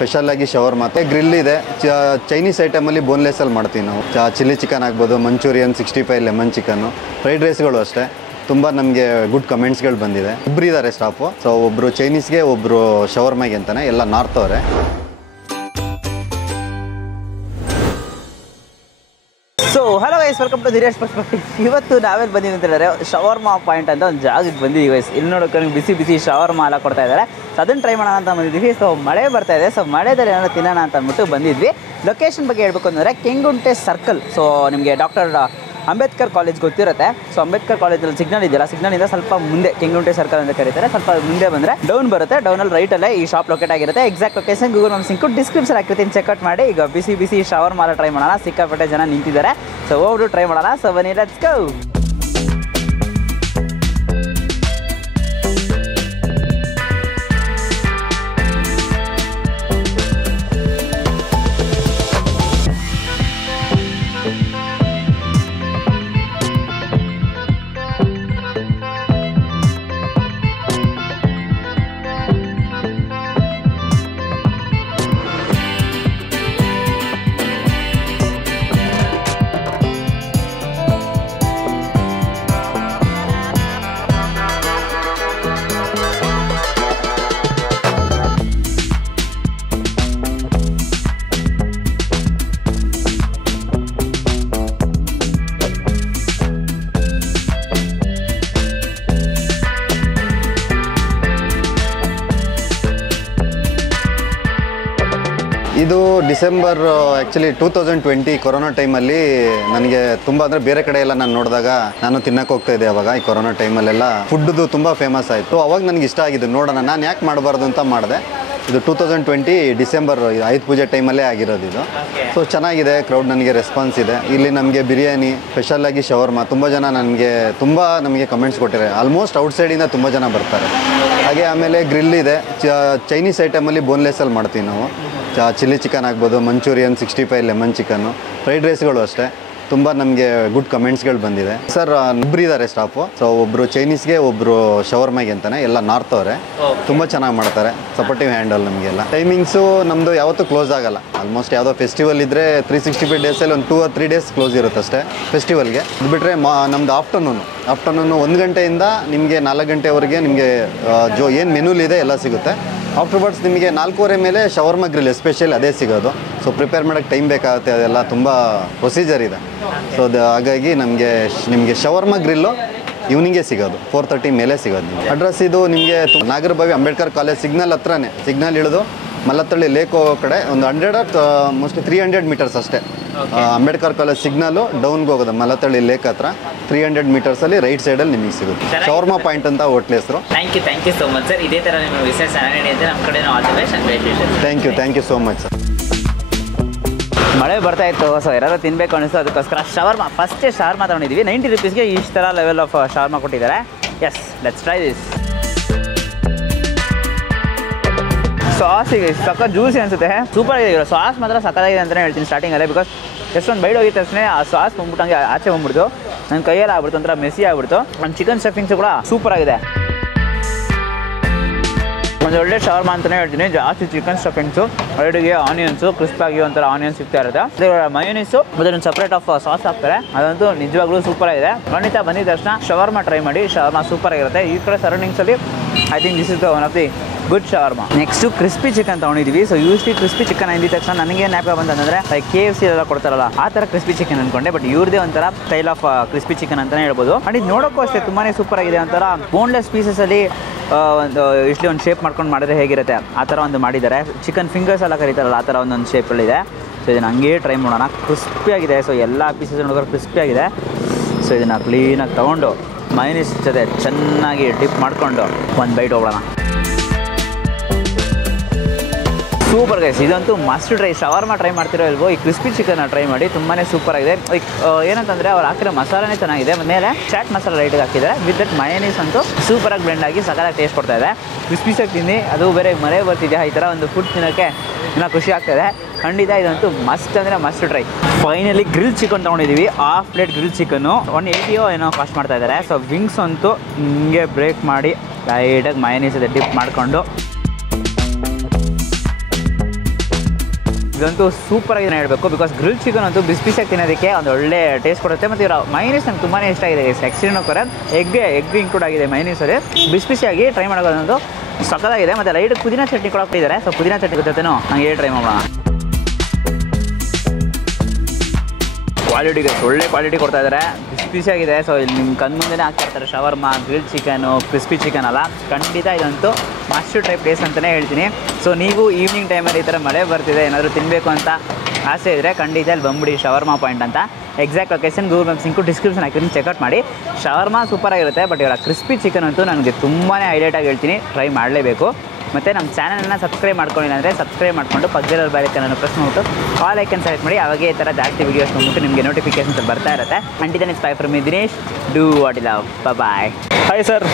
Special ಆಗಿ shawarma ಮತ್ತೆ grill ಇದೆ. ಚೈನೀಸ್ ಐಟಮಲ್ಲಿ ಬೋನ್ಲೆಸ್ಸಲ್ಲಿ ಮಾಡ್ತೀವಿ ನಾವು. ಚಿಲ್ಲಿ ಚಿಕನ್ ಆಗ್ಬೋದು, ಮಂಚೂರಿಯನ್, 65 ಲೆಮನ್ ಚಿಕನ್ನು, ಫ್ರೈಡ್ ರೈಸ್ಗಳು ಅಷ್ಟೇ. ತುಂಬ ನಮಗೆ ಗುಡ್ ಕಮೆಂಟ್ಸ್ಗಳು ಬಂದಿದೆ. ಇಬ್ಬರು ಇದ್ದಾರೆ ಸ್ಟಾಫು. ಸೊ ಒಬ್ಬರು ಚೈನೀಸ್ಗೆ, ಒಬ್ಬರು ಶವರ್ಮಾಗೆ ಅಂತಾನೆ, ಎಲ್ಲ ನಾರ್ತ್ ಅವರೇ. So hello guys, welcome to Dheeresh perspective. ಇವತ್ತು ನಾವೇನು ಬಂದಿದ್ದೀವಿ ಅಂತ ಹೇಳಿದ್ರೆ ಶವರ್ಮಾ ಪಾಯಿಂಟ್ ಅಂತ ಒಂದು ಜಾಗಕ್ಕೆ ಬಂದಿದ್ದೀವಿ ಗೈಸ್. ಇಲ್ಲಿ ನೋಡೋಕೆ ಬಿಸಿ ಬಿಸಿ ಶವರ್ಮಾ ಎಲ್ಲ ಕೊಡ್ತಾ ಇದ್ದಾರೆ. ಸೊ ಅದನ್ನು ಟ್ರೈ ಮಾಡೋಣ ಅಂತ ಬಂದಿದ್ದೀವಿ. ಸೊ ಮಳೆ ಬರ್ತಾ ಇದೆ, ಸೊ ಮಳೆದಲ್ಲಿ ಏನಾದ್ರು ತಿನ್ನೋಣ ಅಂತ ಅಂದ್ಬಿಟ್ಟು ಬಂದಿದ್ವಿ. ಲೊಕೇಶನ್ ಬಗ್ಗೆ ಹೇಳ್ಬೇಕು ಅಂದರೆ ಕೆಂಗುಂಟೆ ಸರ್ಕಲ್. ಸೊ ನಿಮಗೆ ಡಾಕ್ಟರ್ ಅಂಬೇಡ್ಕರ್ ಕಾಲೇಜ್ ಗೊತ್ತಿರುತ್ತೆ. ಸೊ ಅಂಬೇಡ್ಕರ್ ಕಾಲೇಜಲ್ಲಿ ಸಿಗ್ನಲ್ ಇದೆಯಲ್ಲ, ಸಿಗ್ನಲಿಂದ ಸ್ವಲ್ಪ ಮುಂದೆ ಕೆಂಗುಂಟೆ ಸರ್ಕಲ್ ಅಂತ ಕರೀತಾರೆ. ಸ್ವಲ್ಪ ಮುಂದೆ ಬಂದರೆ ಡೌನ್ ಬರುತ್ತೆ. ಡೌನಲ್ಲಿ ರೈಟಲ್ಲೇ ಈ ಶಾಪ್ ಲೊಕೇಟ್ ಆಗಿರುತ್ತೆ. Exact location Google map sink description ಹಾಕಿರ್ತೀನಿ, ಚೆಕ್ಔಟ್ ಮಾಡಿ. ಈಗ ಬಿಸಿ ಬಿಸಿ ಶವರ್ಮಾ ಟ್ರೈ ಮಾಡೋಣ. ಸಿಕ್ಕಾಪಟ್ಟೆ ಜನ ನಿಂತಿದ್ದಾರೆ. ಸೊ ಹೋಗ್ಬಿಟ್ಟು ಟ್ರೈ ಮಾಡೋಣ. ಸೊ ಬನ್ನಿ, ಲೆಟ್ಸ್ ಗೋ. ಇದು ಡಿಸೆಂಬರ್ ಆ್ಯಕ್ಚುಲಿ 2020 ಕೊರೋನಾ ಟೈಮಲ್ಲಿ ನನಗೆ ತುಂಬ ಅಂದರೆ ಬೇರೆ ಕಡೆ ಎಲ್ಲ ನಾನು ನೋಡಿದಾಗ ನಾನು ತಿನ್ನಕ್ಕೆ ಹೋಗ್ತಾ ಇದ್ದೆ. ಅವಾಗ ಈ ಕೊರೋನಾ ಟೈಮಲ್ಲೆಲ್ಲ ಫುಡ್ದು ತುಂಬ ಫೇಮಸ್ ಆಯಿತು. ಅವಾಗ ನನಗೆ ಇಷ್ಟ ಆಗಿದ್ದು, ನೋಡೋಣ ನಾನು ಯಾಕೆ ಮಾಡಬಾರ್ದು ಅಂತ ಮಾಡಿದೆ. ಇದು 2020 ಡಿಸೆಂಬರ್ ಆಯುಧ ಪೂಜೆ ಟೈಮಲ್ಲೇ ಆಗಿರೋದು ಇದು. ಸೊ ಚೆನ್ನಾಗಿದೆ, ಕ್ರೌಡ್ ನನಗೆ ರೆಸ್ಪಾನ್ಸ್ ಇದೆ. ಇಲ್ಲಿ ನಮಗೆ ಬಿರಿಯಾನಿ, ಸ್ಪೆಷಲ್ಲಾಗಿ ಶವರ್ಮಾ, ತುಂಬ ಜನ ನಮಗೆ ಕಮೆಂಟ್ಸ್ ಕೊಟ್ಟಿದ್ದಾರೆ. ಆಲ್ಮೋಸ್ಟ್ ಔಟ್ಸೈಡಿಂದ ತುಂಬ ಜನ ಬರ್ತಾರೆ. ಹಾಗೆ ಆಮೇಲೆ ಗ್ರಿಲ್ ಇದೆ. ಚೈನೀಸ್ ಐಟಮಲ್ಲಿ ಬೋನ್ಲೆಸ್ಸಲ್ಲಿ ಮಾಡ್ತೀವಿ ನಾವು. ಚಿಲ್ಲಿ ಚಿಕನ್ ಆಗ್ಬೋದು, ಮಂಚೂರಿಯನ್, 65 ಲೆಮನ್ ಚಿಕನ್ನು, ಫ್ರೈಡ್ ರೈಸ್ಗಳು ಅಷ್ಟೇ. ತುಂಬ ನಮಗೆ ಗುಡ್ ಕಮೆಂಟ್ಸ್ಗಳು ಬಂದಿದೆ. ಸರ್ ಇಬ್ಬರು ಇದ್ದಾರೆ ಸ್ಟಾಫು. ಸೊ ಒಬ್ಬರು ಚೈನೀಸ್ಗೆ, ಒಬ್ಬರು ಶವರ್ಮಾಗೆ ಅಂತಾನೆ, ಎಲ್ಲ ನಾರ್ತ್ ಅವರೇ. ತುಂಬ ಚೆನ್ನಾಗಿ ಮಾಡ್ತಾರೆ. ಸಪೋರ್ಟಿವ್ ಹ್ಯಾಂಡಲ್ ನಮಗೆಲ್ಲ. ಟೈಮಿಂಗ್ಸು ನಮ್ಮದು ಯಾವತ್ತೂ ಕ್ಲೋಸ್ ಆಗಲ್ಲ. ಆಲ್ಮೋಸ್ಟ್ ಯಾವುದೋ ಫೆಸ್ಟಿವಲ್ ಇದ್ದರೆ 365 ಡೇಸಲ್ಲಿ ಒಂದು 2 or 3 ಡೇಸ್ ಕ್ಲೋಸ್ ಇರುತ್ತೆ ಅಷ್ಟೇ ಫೆಸ್ಟಿವಲ್ಗೆ. ಅದು ಬಿಟ್ಟರೆ ನಮ್ಮದು ಆಫ್ಟರ್ನೂನು 1 ಗಂಟೆಯಿಂದ ನಿಮಗೆ 4 ಗಂಟೆವರೆಗೆ ನಿಮಗೆ ಏನು ಮೆನುಲಿದೆ ಎಲ್ಲ ಸಿಗುತ್ತೆ. ಆಫ್ಟರ್ವರ್ಡ್ಸ್ ನಿಮಗೆ 4:15 ಮೇಲೆ ಶವರ್ಮಾ ಗ್ರಿಲ್ ಎಸ್ಪೆಷಲಿ ಅದೇ ಸಿಗೋದು. ಸೊ ಪ್ರಿಪೇರ್ ಮಾಡೋಕ್ಕೆ ಟೈಮ್ ಬೇಕಾಗುತ್ತೆ, ಅದೆಲ್ಲ ತುಂಬ ಪ್ರೊಸೀಜರ್ ಇದೆ. ಸೊ ಹಾಗಾಗಿ ನಿಮಗೆ ಶವರ್ಮಾ ಗ್ರಿಲ್ಲು ಈವ್ನಿಂಗೇ ಸಿಗೋದು, 4:30 ಮೇಲೆ ಸಿಗೋದು. ನಿಮಗೆ ಅಡ್ರೆಸ್ ಇದು ನಿಮಗೆ ನಾಗರಬಾವಿ ಅಂಬೇಡ್ಕರ್ ಕಾಲೇಜ್ ಸಿಗ್ನಲ್ ಹತ್ರನೇ. ಸಿಗ್ನಲ್ ಇಳಿದು ಮಲ್ಲತ್ತಳ್ಳಿ ಲೇಕ್ ಹೋಗೋ ಕಡೆ ಒಂದು 100 ಮೋಸ್ಟ್ಲಿ 300 ಮೀಟರ್ಸ್ ಅಷ್ಟೇ. ಅಂಬೇಡ್ಕರ್ ಕಾಲೇಜ್ ಸಿಗ್ನಲು ಡೌನ್ಗೆ ಹೋಗೋದು ಮಲ್ಲತ್ತಳ್ಳಿ ಲೇಕ್ ಹತ್ರ 300 ಮೀಟರ್ಸಲ್ಲಿ ರೈಟ್ ಸೈಡಲ್ಲಿ ನಿಮಗೆ ಸಿಗುತ್ತೆ. ಶವರ್ಮಾ ಪಾಯಿಂಟ್ ಅಂತ ಹೋಟ್ಲ್ ಹೆಸರು. Thank you so much sir. ಇದೇ ಥರ ನಿಮ್ಮ ವಿಶೇಷ ನಮ್ಮ ಕಡೆ all the best. Thank you so much sir. ಮಳೆ ಬರ್ತಾ ಇತ್ತು. ಸೊ ಯಾರು ತಿನ್ನಬೇಕು ಅನಿಸ್ತು, ಅದಕ್ಕೋಸ್ಕರ ಶವರ್ಮಾ ಫಸ್ಟೇ ಶವರ್ಮಾ ತೊಗೊಂಡಿದ್ದೀವಿ. 90 rupeesಗೆ ಇಷ್ಟು ಥರ ಲೆವೆಲ್ ಆಫ್ ಶವರ್ಮಾ ಕೊಟ್ಟಿದ್ದಾರೆ. Yes, let's try this. ಸಾಸಿಗೆ ಸಕ್ಕ ಜ್ಯೂಸಿ ಅನಿಸುತ್ತೆ, ಸೂಪರ್ ಆಗಿದೆ. ಇರೋ ಸಾಸ್ ಮಾತ್ರ ಸಕ್ಕತ್ತಾಗಿದೆ ಅಂತಲೇ ಹೇಳ್ತೀನಿ ಸ್ಟಾರ್ಟಿಂಗಲ್ಲೇ. ಬಿಕಾಸ್ ಎಷ್ಟೊಂದು ಬೈಡ್ ಹೋಗಿದ ತಕ್ಷಣ ಆ ಸಾಸ್ ಬಂದ್ಬಿಟ್ಟಂಗೆ ಆಚೆ ಬಂದ್ಬಿಡ್ತು. ನನ್ನ ಕೈಯಲ್ಲಿ ಆಗ್ಬಿಡ್ತು, ಒಂಥರ ಮೆಸ್ಸಿ ಆಗ್ಬಿಡ್ತು. ನನ್ನ ಚಿಕನ್ ಸ್ಟಫಿಂಗ್ಸು ಕೂಡ ಸೂಪರ್ ಆಗಿದೆ. ಒಂದು ಒಳ್ಳೆ ಶವರ್ಮಾ ಅಂತಲೇ ಹೇಳ್ತೀನಿ. ಜಾಸ್ತಿ ಚಿಕನ್ ಸ್ಟಫಿಂಗ್ಸು, ಅಡಿಗೆ ಆನಿಯನ್ಸು, ಕ್ರಿಸ್ಪಾಗಿ ಒಂಥರ ಆನಿಯನ್ಸ್ ಸಿಗ್ತಾ ಇರುತ್ತೆ. ಅದೇ ಮಯೋನೀಸು ಅದನ್ನು ಸಪ್ರೇಟ್ ಆಫ್ ಸಾಸ್ ಹಾಕ್ತಾರೆ. ಅದಂತೂ ನಿಜವಾಗ್ಲೂ ಸೂಪರ್ ಆಗಿದೆ. ಖಂಡಿತ ಬಂದಿದ ತಕ್ಷಣ ಶವರ್ಮಾ ಟ್ರೈ ಮಾಡಿ. ಶವರ್ಮಾ ಸೂಪರ್ ಆಗಿರುತ್ತೆ. ಈ ಕಡೆ ಸರೌಂಡಿಂಗ್ಸಲ್ಲಿ I think this is the one of the good shawarma. Next crispy chicken ತೊಗೊಂಡಿದ್ದೀವಿ. ಸೊ ಯೂಸ್ಲಿ ಕ್ರಿಸ್ಪಿ ಚಿಕನ್ ಅಂದಿದ ತಕ್ಷಣ ನನಗೆ ನ್ಯಾಪ ಬಂತಂದರೆ ಲೈಕ್ KFC ಎಲ್ಲ ಕೊಡ್ತಾರಲ್ಲ ಆ ಥರ ಕ್ರಿಸ್ಪಿ ಚಿಕನ್ ಅಂದ್ಕೊಂಡೆ. ಬಟ್ ಇವ್ರದೇ ಒಂಥರ ಸ್ಟೈಲ್ ಆಫ್ ಕ್ರಿಸ್ಪಿ ಚಿಕನ್ ಅಂತಲೇ ಹೇಳ್ಬೋದು. ಆ್ಯಂಡ್ ಇದು ನೋಡೋಕ್ಕೂ ಅಷ್ಟೇ ತುಂಬಾ ಸೂಪರ್ ಆಗಿದೆ. ಒಂಥರ ಬೋನ್ಲೆಸ್ ಪೀಸಸಲ್ಲಿ ಒಂದು ಇಷ್ಟೇ ಒಂದು ಶೇಪ್ ಮಾಡ್ಕೊಂಡು ಮಾಡಿದ್ರೆ ಹೇಗಿರುತ್ತೆ ಆ ಥರ ಒಂದು ಮಾಡಿದ್ದಾರೆ. ಚಿಕನ್ ಫಿಂಗರ್ಸ್ ಎಲ್ಲ ಕರೀತಾರಲ್ಲ ಆ ಥರ ಒಂದೊಂದು ಶೇಪಲ್ಲಿದೆ. ಸೊ ಇದನ್ನು ಹಂಗೇ ಟ್ರೈ ಮಾಡೋಣ. ಕ್ರಿಸ್ಪಿಯಾಗಿದೆ. ಸೊ ಎಲ್ಲ ಪೀಸಸ್ ನೋಡಿದ್ರೆ ಕ್ರಿಸ್ಪಿಯಾಗಿದೆ. ಸೊ ಇದನ್ನು ಕ್ಲೀನಾಗಿ ತೊಗೊಂಡು ಮೈನೀಸ್ ಜೊತೆ ಚೆನ್ನಾಗಿ ಡಿಪ್ ಮಾಡಿಕೊಂಡು ಒಂದು ಬೈಟ್ ಹೋಗೋಣ. ಸೂಪರ್ ಗೈಸ್, ಇದಂತೂ ಮಸ್ಟ್ ಟ್ರೈ. ಶವರ್ಮಾ ಟ್ರೈ ಮಾಡ್ತಿರೋ ಇಲ್ವೋ, ಈ ಕ್ರಿಸ್ಪಿ ಚಿಕನ್ನ ಟ್ರೈ ಮಾಡಿ. ತುಂಬಾ ಸೂಪರ್ ಆಗಿದೆ. ಏನಂತಂದರೆ ಅವ್ರು ಹಾಕಿರೋ ಮಸಾಲನೇ ಚೆನ್ನಾಗಿದೆ. ಮೇಲೆ ಚಾಟ್ ಮಸಾಲ ಲೈಟಿಗೆ ಹಾಕಿದ್ದಾರೆ. ವಿತ್ ದಟ್ ಮಯೋನೀಸ್ ಅಂತೂ ಸೂಪರಾಗಿ ಬ್ಲೆಂಡ್ ಆಗಿ ಸಕ್ಕತ್ತಾಗಿ ಟೇಸ್ಟ್ ಕೊಡ್ತಾ ಇದೆ. ಕ್ರಿಸ್ಪಿಸಾಗಿ ತಿಂದು ಅದು ಬೇರೆ ಮಳೆ ಬರ್ತಿದೆ. ಈ ಥರ ಒಂದು ಫುಡ್ ತಿನ್ನೋಕ್ಕೆ ಇನ್ನೂ ಖುಷಿ ಆಗ್ತಾಯಿದೆ. ಖಂಡಿತ ಇದಂತೂ ಮಸ್ಟ್ ಅಂದರೆ must try. Finally grill chicken ತೊಗೊಂಡಿದ್ದೀವಿ. ಹಾಫ್ ಪ್ಲೇಟ್ ಗ್ರಿಲ್ ಚಿಕನ್ನು 180 ಏನೋ ಕಾಸ್ಟ್ ಮಾಡ್ತಾ ಇದ್ದಾರೆ. ಸೊ ವಿಂಗ್ಸ್ ಅಂತೂ ಹಿಂಗೆ ಬ್ರೇಕ್ ಮಾಡಿ ಲೈಟಾಗಿ ಮಯೋನೀಸ್ ಇದೆ ಡಿಪ್ ಮಾಡಿಕೊಂಡು ಇದಂತೂ ಸೂಪರ್ ಆಗಿದೆ ಹೇಳಬೇಕು. ಬಿಕಾಸ್ ಗ್ರಿಲ್ ಚಿಕನ್ ಅಂತೂ ಬಿಸಿ ಬಿಸಿಯಾಗಿ ತಿನ್ನೋದಕ್ಕೆ ಒಂದು ಒಳ್ಳೆ ಟೇಸ್ಟ್ ಕೊಡುತ್ತೆ. ಮತ್ತು ಇವರ ಮೈನೀಸ್ ನಂಗೆ ತುಂಬಾ ಇಷ್ಟ ಆಗಿದೆ. ಆ್ಯಕ್ಚುಲಿನೂ ಕೂಡ ಎಗ್ ಇನ್ಕ್ಲೂಡ್ ಆಗಿದೆ ಮೈನೀಸಲ್ಲಿ. ಬಿಸಿ ಬಿಸಿಯಾಗಿ ಟ್ರೈ ಮಾಡೋದಂತೂ ಸಕ್ಕತ್ತಾಗಿದೆ. ಮತ್ತು ಲೈಟ್ ಪುದೀನ ಚಟ್ನಿ ಕೂಡ ಕೊಟ್ಟಿದ್ದಾರೆ. ಸೊ ಪುದೀನ ಚಟ್ನಿ ಜೊತೆನೂ ನಂಗೆ ಟ್ರೈ ಮಾಡೋಣ. ಕ್ವಾಲಿಟಿಗೆ ಒಳ್ಳೆ ಕ್ವಾಲಿಟಿ ಕೊಡ್ತಾ ಇದ್ದಾರೆ, ಬಿಸಿ ಬಿಸಿಯಾಗಿದೆ. ಸೊ ಇಲ್ಲಿ ನಿಮ್ಮ ಕಣ್ಣು ಮುಂದೆನೇ ಹಾಕ್ತಾ ಇರ್ತಾರೆ shawarma, grill chicken, crispy chicken ಅಲ್ಲ. ಖಂಡಿತ ಇದಂತೂ ಮಸ್ಟ್ ಟ್ರೈ ಪ್ಲೇಸ್ ಅಂತಲೇ ಹೇಳ್ತೀನಿ. ಸೊ ನೀವು ಈವ್ನಿಂಗ್ ಟೈಮಲ್ಲಿ ಈ ಥರ ಮಳೆ ಬರ್ತಿದೆ, ಏನಾದರೂ ತಿನ್ನಬೇಕು ಅಂತ ಆಸೆ ಇದ್ದರೆ ಖಂಡಿತ ಇಲ್ಲಿ ಬಂದ್ಬಿಡಿ ಶವರ್ಮಾ ಪಾಯಿಂಟ್ ಅಂತ. Exact location Google maps link description ಹಾಕಿದ್ದೀನಿ, ಚೆಕ್ಔಟ್ ಮಾಡಿ. ಶವರ್ಮಾ ಸೂಪರಾಗಿರುತ್ತೆ. ಬಟ್ ಇವರ ಕ್ರಿಸ್ಪಿ ಚಿಕನ್ ಅಂತೂ ನನಗೆ ತುಂಬಾ ಹೈಲೈಟಾಗಿ ಹೇಳ್ತೀನಿ, ಟ್ರೈ ಮಾಡಲೇಬೇಕು. ಮತ್ತು ನಮ್ಮ ಚಾನಲನ್ನು ಸಬ್ಸ್ಕ್ರೈಬ್ ಮಾಡ್ಕೊಂಡಿಲ್ಲ ಅಂದರೆ ಸಬ್ಸ್ಕ್ರೈಬ್ ಮಾಡಿಕೊಂಡು ಪಕ್ಕದಲ್ಲಿರೋ ಬೆಲ್ ಪ್ರೆಸ್ ಮಾಡಿಬಿಟ್ಟು ಆಲ್ ಐಕನ್ ಸೆಲೆಕ್ಟ್ ಮಾಡಿ. ಅವಾಗೆ ಈ ಥರ ಜಾಸ್ತಿ ವೀಡಿಯೋಸ್ ನೋಡ್ಬಿಟ್ಟು ನಿಮಗೆ ನೋಟಿಫಿಕೇಶನ್ಸ್ ಬರ್ತಾ ಇರುತ್ತೆ. Until then is bye from me Dinesh. Do what I love. Bye. Hi sir.